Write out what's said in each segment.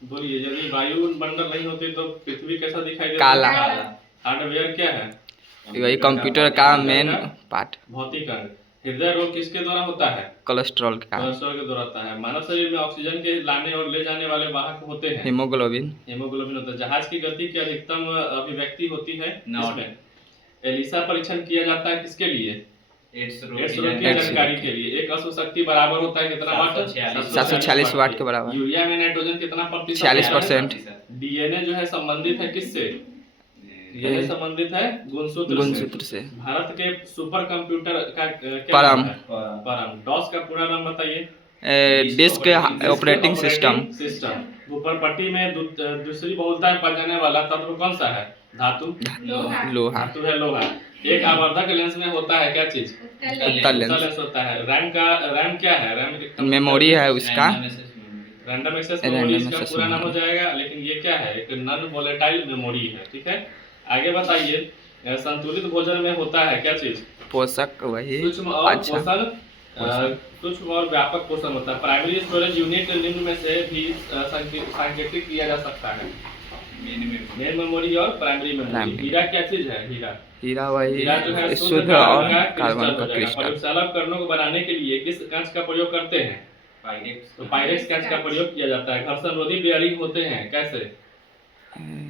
बोलिए, यदि वायुमंडल नहीं होती तो पृथ्वी कैसा दिखाई देता? काला। हार्डवेयर क्या है? वही कंप्यूटर का मेन पार्ट। भौतिक अंग। हृदय रोग किसके द्वारा होता है? कोलेस्ट्रॉल का। कोलेस्ट्रॉल के द्वारा होता है। मानव शरीर में ऑक्सीजन के लाने और ले जाने वाले वाहक होते हैं। हीमोग्लोबिन। हीमोग्लोबिन होता है। जहाज की गति की अधिकतम अभिव्यक्ति होती है इसमें। एलिसा परीक्षण किया जाता है किसके लिए? एड्स रोग की जानकारी के लिए। एक अश्व शक्ति बराबर होता है कितना वाट? 746 वाट के बराबर। यूरिया में नाइट्रोजन कितना प्रतिशत? 46%। डीएनए जो है संबंधित है किससे? ये संबंधित है गुणसूत्र से। भारत के सुपर कंप्यूटर का क्या परम। नाम है? परम। डॉस का पूरा नाम बताइए। Disk operating system. भूपरपट्टी में दूसरी बहुलता पाया जाने वाला तत्व कौन सा है? धातु। लोहा। धातु है लोहा। एक आवर्धक लेंस में होता है क्या चीज? उत्तल लेंस होता है। रैम क्या है? रैम मेमोरी है उसका। रैंडम एक्सेस मेमोरी इसका पूरा नाम हो जाएगा। लेकिन ये क्या है? एक नॉन वोलेटाइल मेमोरी है। ठीक है, आगे बताइए। संतुलित भोजन में होता है क्या चीज? पोषक। वही सूक्ष्म और अच्छा। सूक्ष्म और व्यापक पोषण होता है। प्राइमरी स्टोरेज यूनिट निम्न में से भी सांकेतिक किया जा सकता है। मेन मेमोरी और प्राइमरी मेमोरी। हीरा क्या चीज है? हीरा वही हीरा जो है शुद्ध और कार्बन का क्रिस्टल। प्रयोगशाला उपकरणों को बनाने के लिए किस कांच का प्रयोग करते हैं? तो पायरेक्स कांच का प्रयोग किया जाता है। घर्षण रोधी बेयरिंग होते हैं कैसे?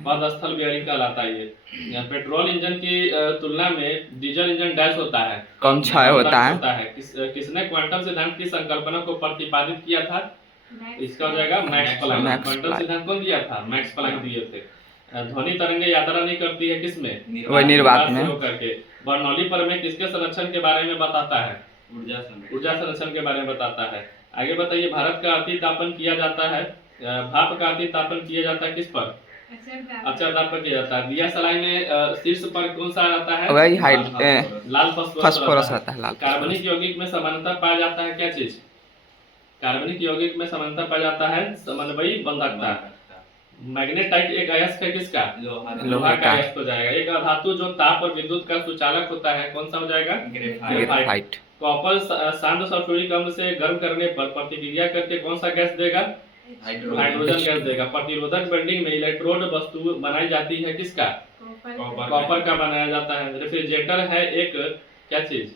पदस्थल बेयरिंग कहलाता है ये। पेट्रोल इंजन की तुलना में डीजल इंजन डैश होता है, कम क्षय होता है। किसने क्वांटम सिद्धांत की संकल्पना को प्रतिपादित किया था? इसका हो जाएगा मैक्स प्लैंक। क्वांटम सिद्धांत कौन दिया था? मैक्स प्लैंक दिए थे। ध्वनि तरंगे यात्रा नहीं करती है किसमें? वही निर्वात में। करके। बर्नौली प्रमेय किसके संरक्षण के बारे में बताता है? ऊर्जा संरक्षण के बारे में बताता है। आगे बताइए। भारत का अति तापन किया जाता है, भाप का अति तापन किया जाता है किस पर? अचर दाब पर किया जाता है। दिया सलाई में शीर्ष पर कौन सा आता है? वही लाल फास्फोरस आता है। लाल कार्बनिक यौगिक में समानता पाया जाता है क्या चीज? कार्बनिक यौगिक में समानता पाया जाता है समन्वयी बंधकता। मैग्नेटाइट एक अयस्क है किसका? लोहा का अयस्क हो जाएगा। एक धातु जो ताप और विद्युत का सुचालक होता है कौन सा हो जाएगा? ग्रेफाइट। कॉपर शांत सल्फ्यूरिक अम्ल से गर्म करने पर प्रतिक्रिया करके कौन सा गैस देगा? हाइड्रोजन गैस देगा। प्रतिरोधक बेंडिंग में इलेक्ट्रोड वस्तु बनाई जाती है किसका? कॉपर का बनाया जाता है। रेफ्रिजरेटर है एक क्या चीज?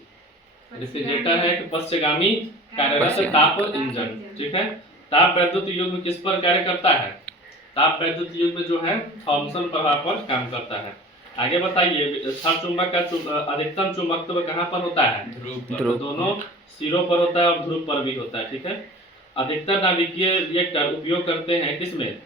रेफ्रिजरेटर है एक पश्चगामी कार्यरत ताप इंजन। ठीक है। ताप वैद्युत युग्म किस पर कार्य करता है? ताप वैद्युत युग्म जो है थॉमसन प्रभाव पर काम करता है। आगे बताइए। क्षार चुंबक का अधिकतम चुंबकत्व कहाँ पर होता है? ध्रुव। दोनों सिरों पर होता है और ध्रुव पर भी होता है। ठीक है। अधिकतर नाभिकीय रिएक्टर उपयोग करते हैं किसमें?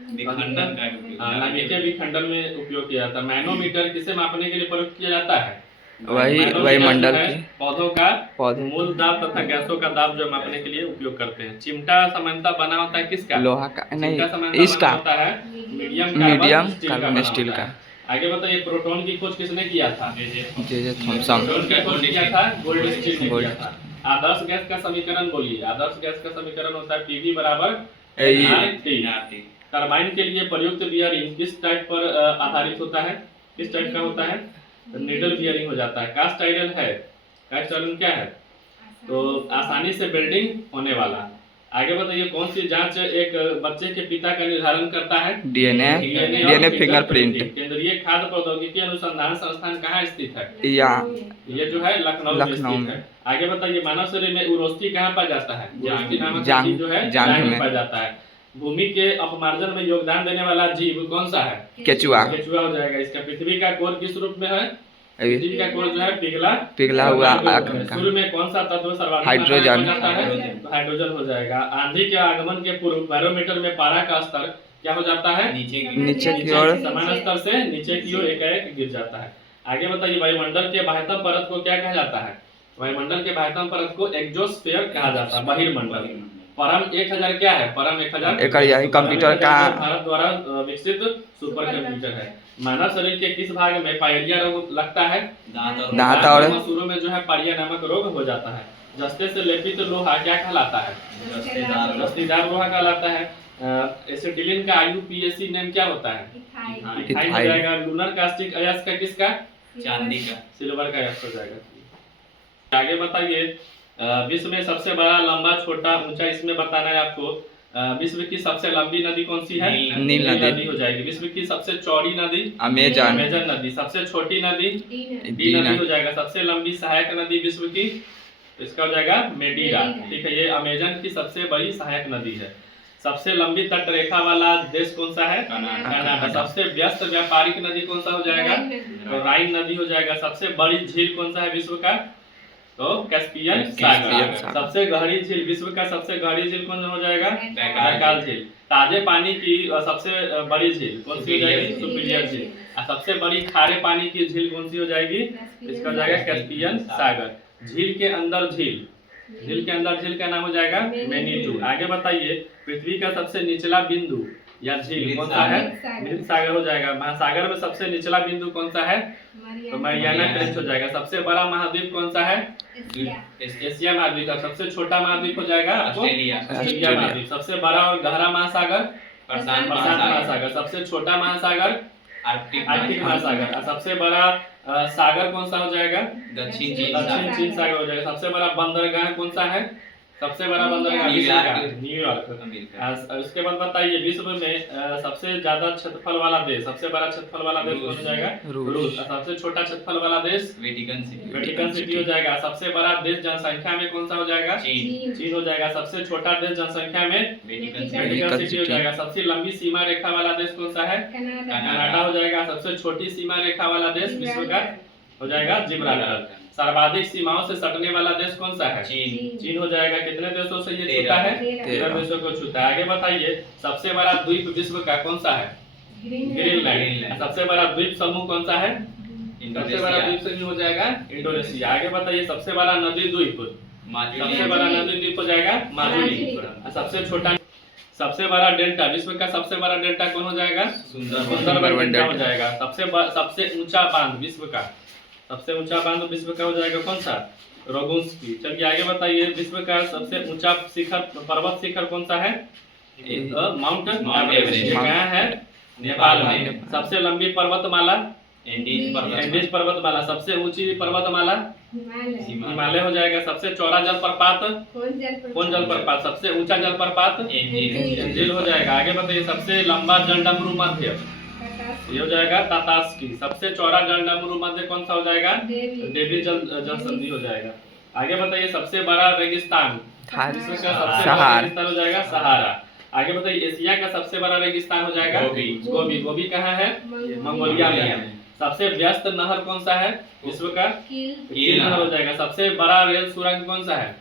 नाभिकीय विखंडन में उपयोग किया जाता है। मैनोमीटर किसे मापने के लिए प्रयोग किया जाता है? वही मंडल के पौधों का मूल दाब तथा गैसों का दाब जो मापने के लिए उपयोग करते हैं। चिमटा समानता बना होता है किसका? लोहा का नहीं, इसका होता है मीडियम कार्बन स्टील का। आगे बताइए। प्रोटॉन की खोज किसने किया था? J Thomson. किया था गोल्डस्टीन ने किया था। आदर्श गैस का समीकरण बोलिए। आदर्श गैस का समीकरण होता है PV बराबर NRT। टरबाइन के लिए प्रयुक्त बियरिंग किस टाइप पर आधारित होता है? किस टाइप का होता है? नीडल बियरिंग हो जाता है। कास्ट आयरन है। कास्ट आयरन क्या है? तो आसानी से बेल्डिंग होने वाला। आगे बताइए। कौन सी जांच एक बच्चे के पिता का निर्धारण करता है? DNA fingerprint. केंद्रीय खाद्य प्रौद्योगिकी अनुसंधान संस्थान कहाँ स्थित है? ये जो है लखनऊ में स्थित है। आगे बताइए। मानव शरीर में उरोस्थी कहाँ पाया जाता है? उरोस्थी नामक चीज जो है जांघ में पाया जाता है। भूमि के अपमार्जन में योगदान देने वाला जीव कौन सा है? केचुआ। केचुआ हो जाएगा इसका। पृथ्वी का कोर किस रूप में है? पृथ्वी का कोर जो है पिघला हुआ सूर्य में कौन सा तत्व सर्वाधिक हाइड्रोजन है? तो हाइड्रोजन हो जाएगा। आंधी के आगमन के पूर्व बैरोमीटर में पारा का स्तर क्या हो जाता है? नीचे की ओर। समान स्तर से नीचे की ओर एकाएक गिर जाता है। आगे बताइए। वायुमंडल के बाह्यतम परत को क्या कहा जाता है? वायुमंडल के बाह्यतम परत को एक्सोस्फीयर कहा जाता है। बहिर्मंडल। परम 1000 क्या है? परम 1000 यही कंप्यूटर का भारत द्वारा विकसित सुपर कंप्यूटर है। मानव शरीर के किस भाग में पायरिया रोग लगता है? दांत और शुरू में जो है पायरिया नामक रोग हो जाता है। जस्ते से लेपित लोहा क्या कहलाता है? जस्तीदार लोहा कहलाता है। एसिटिलीन का IUPAC नेम क्या होता है? इथाइन हो जाएगा। लूनर कास्टिक अयस्क किसका? चांदी का। सिल्वर का अयस्क हो जाएगा। आगे बताइए। विश्व में सबसे बड़ा लंबा छोटा ऊंचा इसमें बताना है आपको। विश्व की सबसे लंबी नदी कौन सी है? नील नदी हो जाएगी। विश्व की सबसे चौड़ी नदी? अमेजन नदी। सबसे छोटी नदी? डी डी नदी हो जाएगा। सबसे लंबी सहायक नदी विश्व की, इसका हो जाएगा मेडीरा। ठीक है, ये अमेजन की सबसे बड़ी सहायक नदी है। सबसे लंबी तट रेखा वाला देश कौन सा है? कनाडा। सबसे व्यस्त व्यापारिक नदी कौन सा हो जाएगा? तो राइन नदी हो जाएगा। सबसे बड़ी झील कौन सा है विश्व का? तो कैस्पियन सागर। सबसे गहरी झील विश्व का सबसे गहरी झील कौन हो जाएगा? बैकाल झील। ताजे पानी की सबसे बड़ी झील कौन सी हो जाएगी? सुपीरियर झील। और सबसे बड़ी खारे पानी की झील कौन सी हो जाएगी? इसका हो जाएगा कैस्पियन सागर। झील के अंदर झील, झील के अंदर झील का नाम हो जाएगा मैनीटू। आगे बताइए, पृथ्वी का सबसे निचला बिंदु या झील कौन सा है? मृत सागर हो जाएगा। महासागर में सबसे निचला बिंदु कौन सा है? तो mariana ट्रेंच हो जाएगा। सबसे बड़ा महाद्वीप कौन सा है? एशिया महाद्वीप। का सबसे छोटा महाद्वीप हो जाएगा ऑस्ट्रेलिया महाद्वीप। सबसे बड़ा और गहरा महासागर प्रशांत महासागर। सबसे छोटा महासागर आर्कटिक महासागर। सबसे बड़ा सागर कौन सा हो जाएगा? दक्षिण चीन सागर हो जाएगा। सबसे बड़ा बंदरगाह कौन सा है? सबसे बड़ा बंदरगाह न्यूयॉर्क। उसके बाद बताइए, विश्व में सबसे ज्यादा क्षेत्रफल वाला देश, सबसे बड़ा क्षेत्रफल वाला देश कौन हो जाएगा? रूस। सबसे छोटा क्षेत्रफल वाला देश वेटिकन सिटी हो जाएगा। सबसे बड़ा देश जनसंख्या में कौन सा हो जाएगा? चीन हो जाएगा। सबसे छोटा देश जनसंख्या में वेटिकन सिटी हो जाएगा। सबसे लंबी सीमा रेखा वाला देश कौन सा है? कनाडा हो जाएगा। सबसे छोटी सीमा रेखा वाला देश विश्व का हो जाएगा जिब्राल्टर। सर्वाधिक सीमाओं से सटने वाला देश कौन सा है? चीन हो जाएगा। कितने देशों से ये छूता है? 13 देशों को छूता है। आगे बताइए, सबसे बड़ा द्वीप विश्व का कौन सा है? ग्रीनलैंड। सबसे बड़ा द्वीप समूह कौन सा है? सबसे बड़ा द्वीप समूह हो जाएगा इंडोनेशिया। आगे बताइए, सबसे बड़ा नदी द्वीप, सबसे बड़ा नदी द्वीप हो जाएगा माजुली। सबसे बड़ा डेल्टा, विश्व का सबसे बड़ा डेल्टा कौन हो जाएगा? सुंदरबन डेल्टा हो जाएगा। सबसे ऊंचा बांध विश्व का, सबसे ऊंचा बांध विश्व का हो जाएगा कौन सा? रोगुंस्की। चलिए आगे बताइए, विश्व का सबसे ऊंचा शिखर, पर्वत शिखर कौन सा है? Mount Everest. कहाँ है? नेपाल में। सबसे लंबी पर्वतमाला एंडीज पर्वतमाला। सबसे ऊंची पर्वतमाला हिमालय हो जाएगा। सबसे चौड़ा जलप्रपात कौन जलप्रपात? सबसे ऊंचा जलप्रपात एंजिल हो जाएगा। आगे बताइए, सबसे लंबा जलडमरू मध्य, ये हो जाएगा तातास्की। सबसे चौड़ा जलडमरू मध्य कौन सा हो जाएगा? देवी जल संधि हो जाएगा। आगे बताइए, सबसे बड़ा रेगिस्तान विश्व का सबसे बड़ा रेगिस्तान हो जाएगा सहारा। आगे बताइए, एशिया का सबसे बड़ा रेगिस्तान हो जाएगा गोबी। गोबी कहाँ है? मंगोलिया में। सबसे व्यस्त नहर कौन सा है विश्व का? कील नहर हो जाएगा। सबसे बड़ा रेल सुरंग कौन सा है?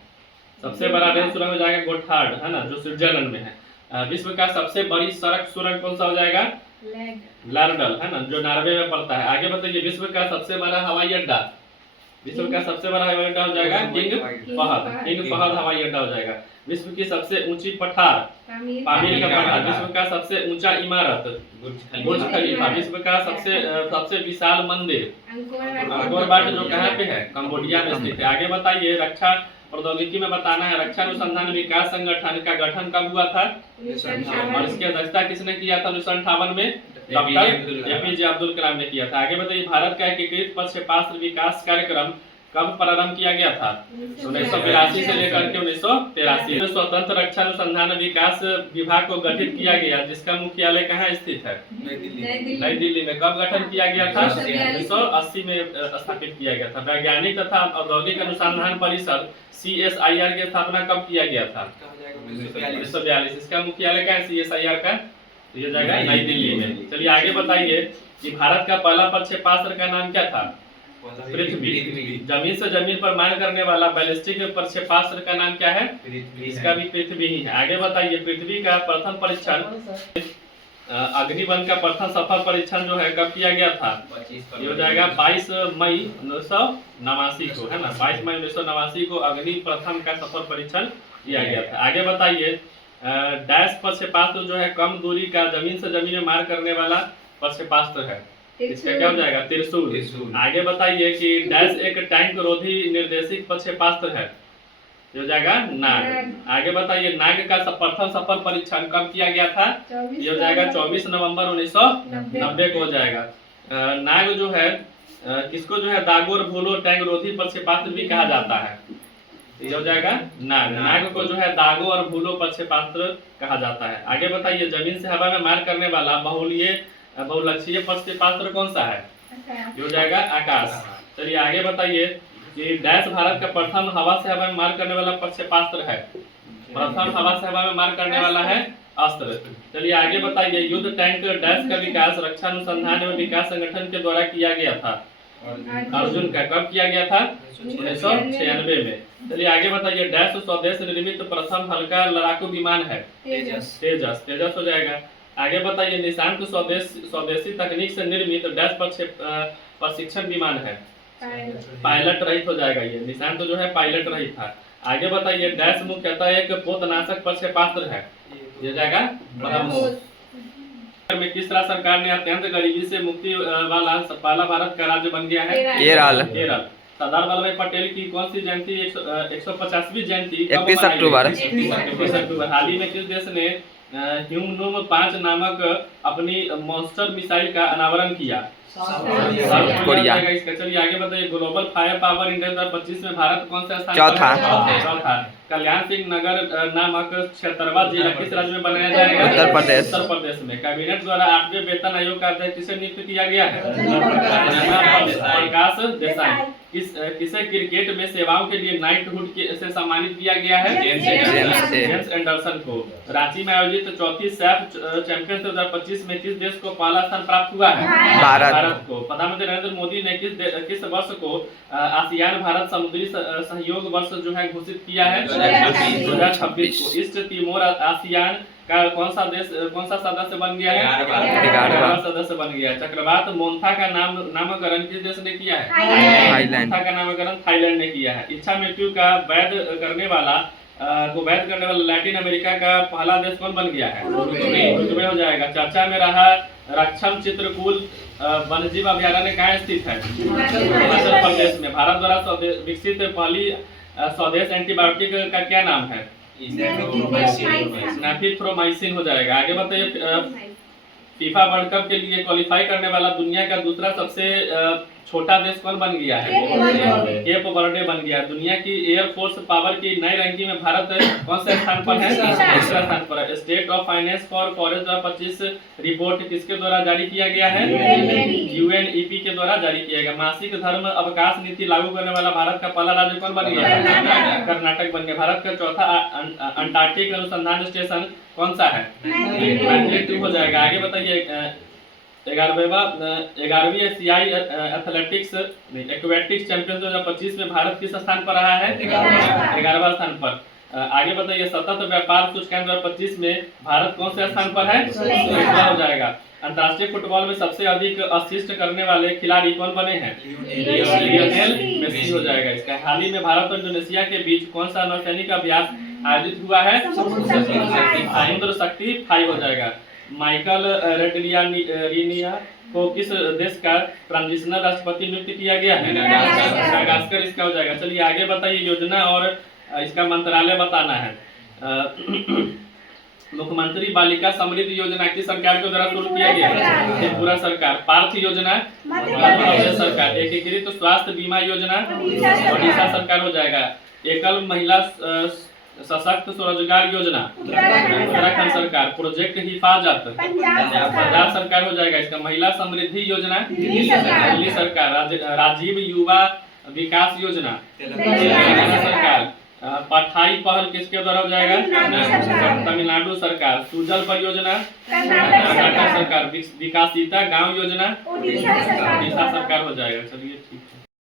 सबसे बड़ा रेल सुरंग हो जाएगा गोथार्ड, है ना, जो स्विट्जरलैंड में है। विश्व का सबसे बड़ी सड़क सुरंग कौन सा हो जाएगा? लार्डल, है ना, जो नॉर्वे में पड़ता है। आगे बताइए, विश्व का सबसे बड़ा हवाई अड्डा, विश्व का सबसे बड़ा हवाई अड्डा हो जाएगा किंग फहद हवाई अड्डा हो जाएगा। विश्व की सबसे ऊंची पठार पामीर का पठार। विश्व का सबसे ऊंचा इमारत बुर्ज खलीफा। विश्व का सबसे विशाल मंदिर अंकोर वाट, जो कहाँ पे है? कंबोडिया में स्थित है। आगे बताइए, रक्षा प्रौद्योगिकी में बताना है, रक्षा अनुसंधान विकास संगठन का गठन कब हुआ था? और इसकी अध्यक्षता किसने किया था? 1958 में डॉक्टर एपीजे अब्दुल कलाम ने किया था। आगे बताइए, भारत का एकीकृत प्रक्षेपास्त्र विकास कार्यक्रम कब प्रारंभ किया गया था? 1982 से लेकर के 1983 में स्वतंत्र रक्षा अनुसंधान विकास विभाग को गठित किया गया, जिसका मुख्यालय कहाँ स्थित है? नई दिल्ली में। कब गठन किया गया था? 1980 में स्थापित किया गया था। वैज्ञानिक तथा औद्योगिक अनुसंधान परिषद CSIR की स्थापना कब किया गया था? 1942। इसका मुख्यालय क्या है CSIR का? तो ये जाएगा नई दिल्ली में। चलिए आगे बताइए कि भारत का पहला प्रक्षेपास्त्र का नाम क्या था? पृथ्वी। जमीन से जमीन पर मार करने वाला बैलिस्टिक प्रक्षेपास्त्र का नाम क्या है? इसका भी पृथ्वी ही है। आगे बताइए, पृथ्वी का प्रथम परीक्षण, अग्निवन का प्रथम सफल परीक्षण जो है कब किया गया था? ये हो जाएगा 22 मई 1989 को, है ना। 22 मई 1989 को अग्नि प्रथम का सफल परीक्षण किया गया था। आगे बताइए, डैश प्रक्षेपास्त्र जो है कम दूरी का जमीन से जमीन में मार करने वाला प्रक्षेपास्त्र है, इसका क्या हो जाएगा? त्रिशूल। आगे बताइए कि डैश एक टैंक रोधी निर्देशित प्रक्षेपास्त्र है, ये हो जाएगा नाग। आगे बताइए, नाग का प्रथम सफल परीक्षण कब किया गया था? ये हो जाएगा 24 नवंबर 1990 को हो जाएगा। नाग जो है किसको जो है दागोर भूलो टैंक रोधी प्रक्षेपास्त्र भी कहा जाता है? ये हो जाएगा नाग। नाग को जो है दागो और भूलो पक्षपात्र कहा जाता है। आगे बताइए, जमीन से हवा में मार करने वाला बहुलक्षीय पक्षपात्र कौन सा है? ये हो जाएगा आकाश। चलिए आगे बताइए कि डैश भारत का प्रथम हवा से हवा में मार करने वाला पक्षपात्र है। प्रथम हवा से हवा में मार करने वाला है अस्त्र। चलिए आगे बताइए, युद्ध टैंक डैश का विकास रक्षा अनुसंधान एवं विकास संगठन के द्वारा किया गया था। अर्जुन का कब किया गया था? 1996 में। चलिए आगे बताइए, डैश स्वदेश निर्मित प्रथम हल्का लड़ाकू विमान है। तेजस हो जाएगा। आगे बताइए, निशांत स्वदेशी तकनीक से निर्मित डैश प्रशिक्षण विमान है। पायलट रहित हो जाएगा। ये निशांत जो है पायलट रहित था। आगे बताइए, डैश मुख्यतः एक पोतनाशक पक्षपात्र है। ये जाएगा ब्रह्मोस। में किस राज्य सरकार ने अत्यंत गरीबी से मुक्ति वाला पहला भारत का राज्य बन गया है? केरल। सरदार वल्लभ भाई पटेल की कौन सी जयंती 150वीं जयंती 31 अक्टूबर। 31 अक्टूबर। हाल ही में किस देश ने ह्यूमनूम 5 नामक अपनी मॉन्स्टर मिसाइल का अनावरण किया? कोरिया। इसका चलिए आगे बताइए, ग्लोबल फायर पावर इंडेक्स 2025 में भारत कौन सा स्थान? चौथा। कल्याण सिंह नगर नामक 76वां जिला किस राज्य में बनाया जाएगा? उत्तर प्रदेश में। कैबिनेट द्वारा 8वें वेतन आयोग का अध्यक्ष किसे नियुक्त किया गया है? प्रकाश देसाई। किसे क्रिकेट में सेवाओं के लिए नाइटहुड से सम्मानित किया गया है? जेम्स एंडरसन को। रांची में आयोजित चौथी सैफ चैंपियनशिप 2025 में किस देश को पहला स्थान प्राप्त हुआ है? भारत को। प्रधानमंत्री नरेंद्र मोदी ने किस वर्ष को आसियान भारत समुद्री सहयोग वर्ष जो है घोषित किया है? 2026 को। ईस्ट तिमोर आसियान का कौन सा सदस्य बन गया है? 11वां सदस्य बन गया है। चक्रवात मोन्था का नामकरण किस देश ने किया है? थाईलैंड। मोन्था का नामकरण थाईलैंड ने किया है। इच्छा मृत्यु का वैध करने वाला लैटिन अमेरिका का पहला देश कौन बन गया है? उरुग्वे हो जाएगा। चर्चा में रहा रक्षम चित्रकूट वन्यजीव अभयारण्य कहाँ स्थित है? हिमाचल प्रदेश में। भारत द्वारा विकसित पहली स्वदेश एंटीबायोटिक का क्या नाम है? स्नैफिथ्रोमाइसिन हो जाएगा। आगे बताइए, फीफा वर्ल्ड कप के लिए क्वालिफाई करने वाला दुनिया का दूसरा सबसे छोटा देश कौन बन गया है? केप वर्डे बन गया। दुनिया की एयरफोर्स पावर की नई रैंकिंग में भारत कौन से स्थान पर है? तीसरा स्थान पर है। State of finance for forest 2025 report किसके द्वारा जारी किया गया है? UNEP के द्वारा जारी किया गया। मासिक धर्म अवकाश नीति लागू करने वाला भारत का पहला राज्य कौन बन गया है? कर्नाटक बन गया। भारत का चौथा अंटार्कटिक अनुसंधान स्टेशन कौन सा है? मैंड्रिल हो जाएगा। आगे बताइए, 11वीं एशियाई एथलेटिक्स एक्वेटिक्स चैंपियनशिप 2025 में भारत किस स्थान पर रहा है? 11वां स्थान पर। आगे बताइए, सतत व्यापार सूचकांक 2025 में भारत कौन से स्थान पर है? 16वां हो जाएगा। अंतर्राष्ट्रीय फुटबॉल में सबसे अधिक असिस्ट करने वाले खिलाड़ी कौन बने हैं? लियोनेल मेसी हो जाएगा। इसका हाल ही में भारत और इंडोनेशिया के बीच कौन सा नौसैनिक अभ्यास आयोजित हुआ है? समुद्र शक्ति 5 हो जाएगा। माइकल रेटलियानिया को किस देश का ट्रांजिशनल राष्ट्रपति नियुक्त किया गया है? मेडागास्कर इसका हो जाएगा। चलिए आगे बताइए, योजना और इसका मंत्रालय बताना है। मुख्यमंत्री बालिका समृद्धि योजना किस सरकार के द्वारा शुरू किया गया है? त्रिपुरा सरकार। पार्थ योजना मध्य प्रदेश सरकार। एकीकृत स्वास्थ्य बीमा योजना ओडिशा सरकार हो जाएगा। एकल महिला सशक्त स्वरोजगार योजना उत्तराखंड सरकार। प्रोजेक्ट हिफाजत पंजाब सरकार हो जाएगा। इसका महिला समृद्धि योजना दिल्ली सरकार। राजीव युवा विकास योजना तेलंगाना सरकार। पठाई पहल किसके द्वारा हो जाएगा? तमिलनाडु सरकार। सुजल परियोजना कर्नाटक सरकार। विकासिता गांव योजना उड़ीसा सरकार हो जाएगा। चलिए ठीक है।